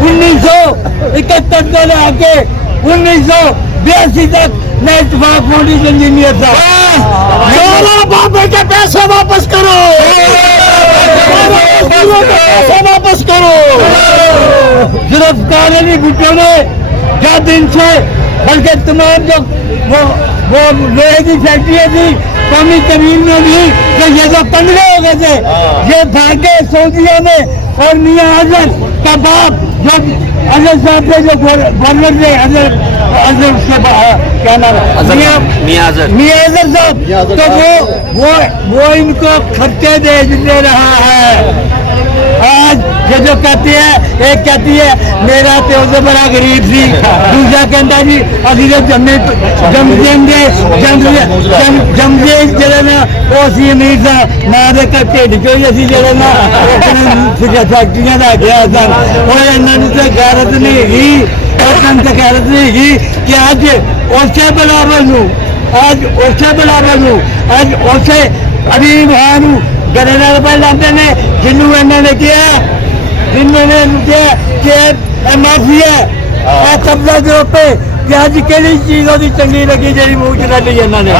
1971 سے لے کے 1982 تک میں اتفاق فاؤنڈیشن انجینئر تھا. بابے کے پیسے واپس کرو, پیسے واپس کرو. گرفتار علی بھٹو نے کیا دن سے بلکہ تمام جو وہ لوہے کی فیکٹریاں تھی قومی ترین میں بھی کہ یہ تو کنگے ہو گئے تھے, یہ بھاگے سعودیہ میں. اور میاں اظہر کا باپ جب اظہر صاحب نے جو گورنر تھے اظہر سے کیا نام ہے میاں اظہر صاحب, تو وہ ان کو خرچے دے رہا ہے. آج یہ جو کہتی ہے, ایک کہتی ہے میرا تو بڑا غریب سی, دوسرا کہتا جی ابھی جمجے جڑے نا وہ سی امیر تھا ماں دے ٹھڈ چو ہی اسی جڑے نا فیکٹریاں لا گیا سن. اور انہوں نے تو غیرت نہیں ہی, اور غیرت نہیں ہی کہ اج اسے بلاول اج اسے عظیم خان گلے نال پہ لاتے نے جنوں انہوں نے کیا کہ معافی ہے قبضہ گروپ پہ کہ اج کہڑی چیز وہ چنگی لگی جی منہ چ لی انہوں نے.